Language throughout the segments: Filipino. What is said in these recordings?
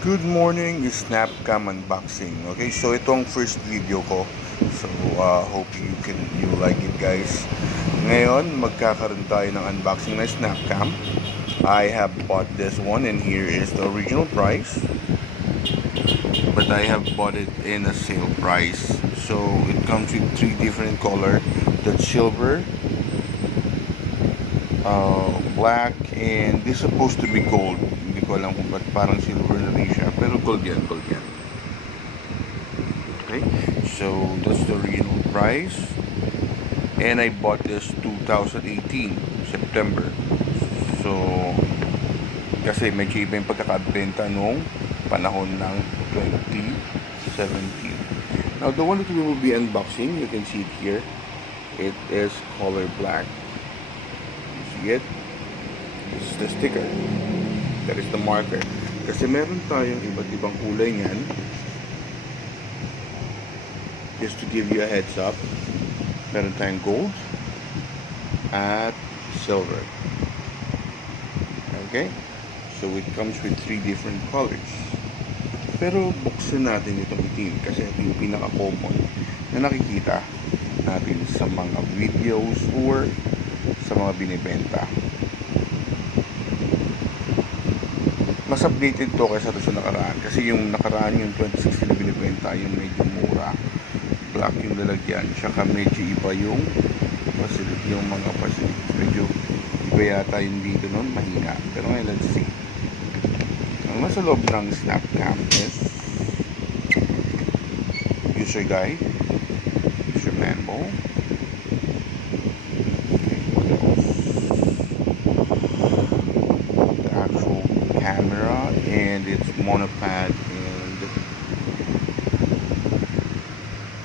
Good morning, is Snapcam unboxing. Okay, so itong first video ko. So, hope you like it, guys. Ngayon, magkakaroon tayo ng unboxing na Snapcam. I have bought this one and here is the original price. But I have bought it in a sale price. So, it comes with three different color. That's silver, black, and this is supposed to be gold. Hindi ko alam kung ba't parang silver na rin siya, pero gold yan. Okay, so that's the original price, and I bought this 2018 September. So kasi medyo iba yung pagkakabenta nung panahon ng 2017. Now the one that we will be unboxing, you can see it here. It is color black. You see it? This is the sticker. That is the marker. Kasi meron tayong iba't ibang kulay niyan. Just to give you a heads up, meron tayong gold at silver. Okay? So it comes with three different colors. Pero buksan natin itong itim kasi ito yung pinaka-common na nakikita natin sa mga videos or sa mga binibenta. Mas updated to kaysa sa nakaraan kasi yung nakaraan yung 2016 na binibenta yung medyo mura, black yung lalagyan, tsaka medyo iba yung facility, yung mga facilities medyo iba yata yung dito nun, mahina. Pero ngayon, let's see. Ang nasa loob ng Snapcam is user guide, user manual, the actual camera and its monopod and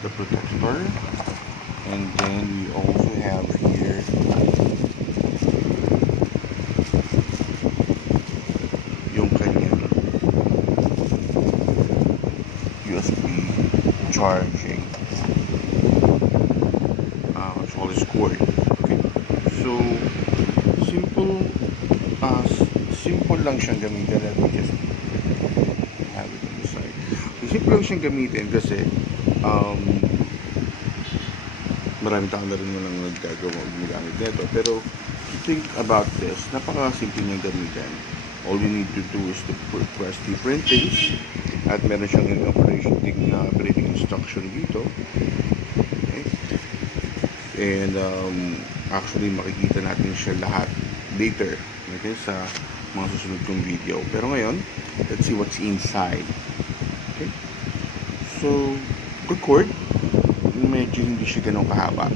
the protector, and then we also have here yung kanyang USB charging as well as cord. Okay, so simple lang siyang gamitin. Let me just have it on the side. So, simple lang siyang gamitin kasi maraming tao na rin mo lang gumagamit nito. Pero to think about this, napaka-simple niyang gamitin. All you need to do is to press different things at meron siyang operating instruction dito. Okay? And actually makikita natin siya lahat later, okay, sa mga susunod kong video. Pero ngayon, let's see what's inside. Okay? So, record. Medyo hindi siya ganun kahaba.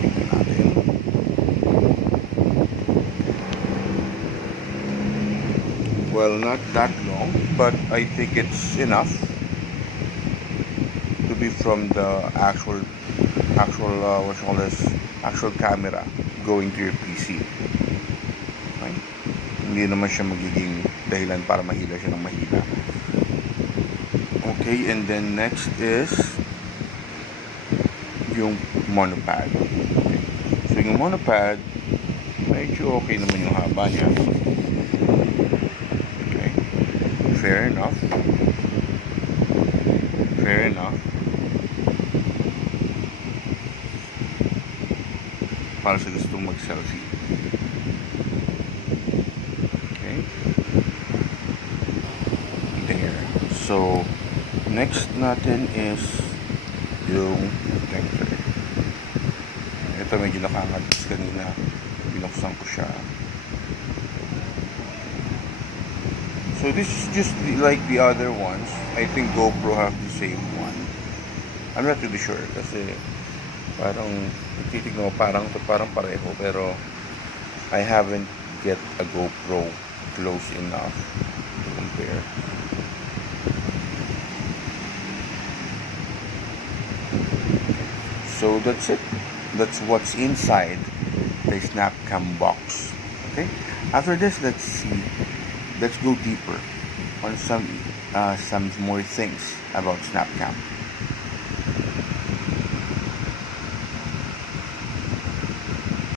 Tingnan natin. Well, not that long, but I think it's enough to be from the actual actual camera going to your PC. Okay? Hindi naman siya magiging dahilan para mahila siya ng mahila. Okay, and then next is yung monopod. Okay. So yung monopod, medyo okay naman yung haba niya. Okay. Fair enough. Para sa gustong mag-selfie. Okay. There. So, next natin is yung protector. Ito medyo nakangatis kanina. Binuksan ko siya. So, this is just like the other ones. I think GoPro have the same one. I'm not really sure kasi parang titignan ko parang pareho, pero I haven't get a GoPro close enough to compare. So that's it. That's what's inside the Snapcam box. Okay. After this, let's go deeper on some more things about Snapcam.